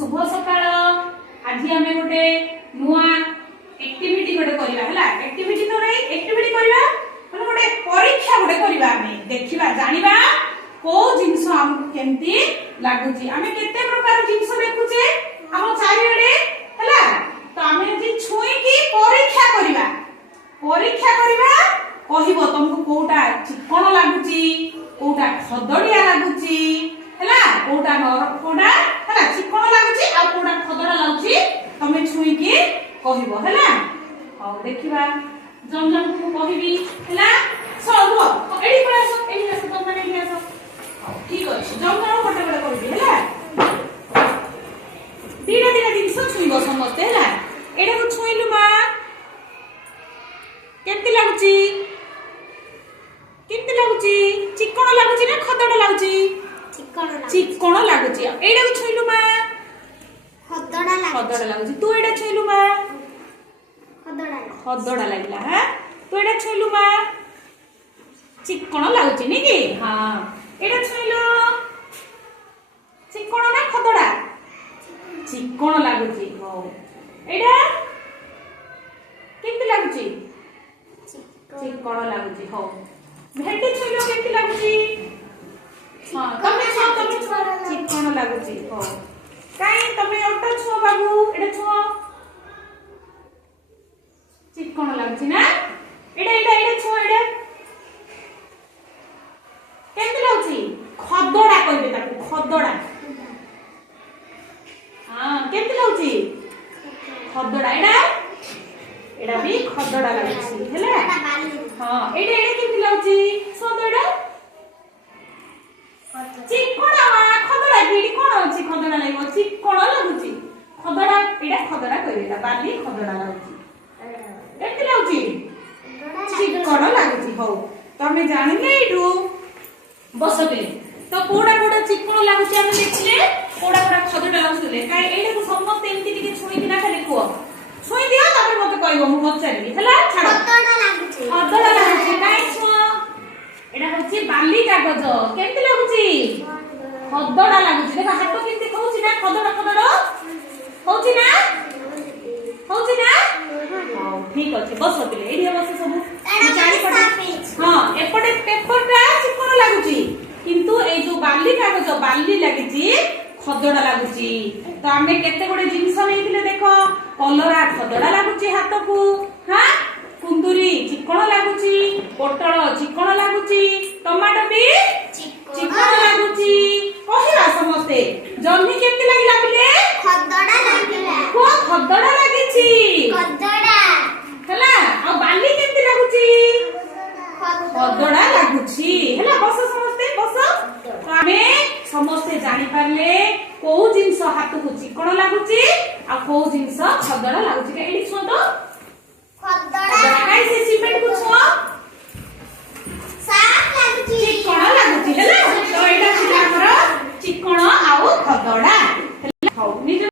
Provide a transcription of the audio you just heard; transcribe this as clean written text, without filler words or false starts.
शुभ सकाळ। आज आमे गोटे नुआ एक्टिविटी गोटे करिवा हला। एक्टिविटी तो रे एक्टिविटी करिवा मतलब गोटे परीक्षा गोटे करिवा। आमे देखिबा जानिबा को जिंस हमकु केंती लागुची। आमे केते प्रकार जिंस देखुचे हम चारिडे हला। तो आमे जे छुई की परीक्षा करिवा। परीक्षा करिवा कहिबो तुमको कोटा चिकन लागुची कोटा खदड़िया लागुची हला। कोटा कोटा हला चिकन लागुची आ कोटा खदड़ा लागुची तमे छुई की कहिबो हला। आ देखिबा जम जम को कहिबी हला। सब एडी पर तुम माने एडी आसो। ठीक अछि जम जम गोटे गोटे कहिबी हला। धीरे धीरे दिन सब छुईबो समस्ते हला। एडा को छुईलु मा केमती लागुची केमती लागुची चिकन लागुची ना खदड़ा लागुची चिकन लागुची। एडा को छुईलु मा खदड़ा लागुची। तू एडा छुईलु मा खदड़ा लागला। हां तू एडा छुईलु मा चिकन लागुची नी की। हां एडा छुईलु चिकन ना खदड़ा चिकन लागुची। हो एडा केमती लागुची चिकन लागुची। हो भेंडी छुईलो केमती लागुची। हां तमे चिकन लागुची। हो काई तमे ओटा छुओ बाबू एडा छुओ चिकन लागुची ना। एडा एडा एडा छुओ एडा केमती लागुची खदड़ा कहबे ताको खदड़ा। हां केमती लागुची खदड़ा। एडा एडा भी खदड़ा लागुची हैला। हां एडा एडा केमती लागुची सोदो एडा चिकन खदड़ा एडी कोन अछि खदड़ा लागो चिकन लागुची खदड़ा। एडा खदड़ा कहबे बाली खदड़ा लागुची केमती लागुची चिकन लागुची। हो तमे जानिले एडू बसबे तो कोडा कोडा चिकन लागुची हम देखले कोडा कोडा खदड़ा लागुले काई एडा को समस्त एमती टिके छुई दिना खाली को छुई दियो तापर मते कहबो मु पचारबी हला। छाड़ खदड़ा लागुची काई छुओ एडा होची बाली कागज केमती लागुची खदड़ा लागुची। देखा हाथ केमती कहउची ना खदड़ा खदड़ा होची ना होची ना। हां ठीक अछि बस होतिले एडी बस सब चारि पटे। हां एपटे पेपरटा चिकन लागुची किंतु ए जो बाली कागज बाली लागिची खदड़ा लागुची। तो आमे केते गोडे जिंस नेइथिले देखो कलरा खदड़ा लागुची हाथ को। हां कुंदुरी चिकन लागुची पोटल चिकन लागुची टमाटो भी चिकन लागुची। कहिरा समस्ते जन्नी केमती लागिला बिले खदड़ा लागिला को खदड़ा लागिची खदड़ा हला। आ बाली केमती लागुची खदड़ा लागुची हला। बस समस्ते बस। तो आमे समस्ते जानि पारले को जिंस हाथ को चिकन लागुची आ को जिंस खदड़ा लागुची। एडी छो तो खदड़ा काई से सीमेंट को छो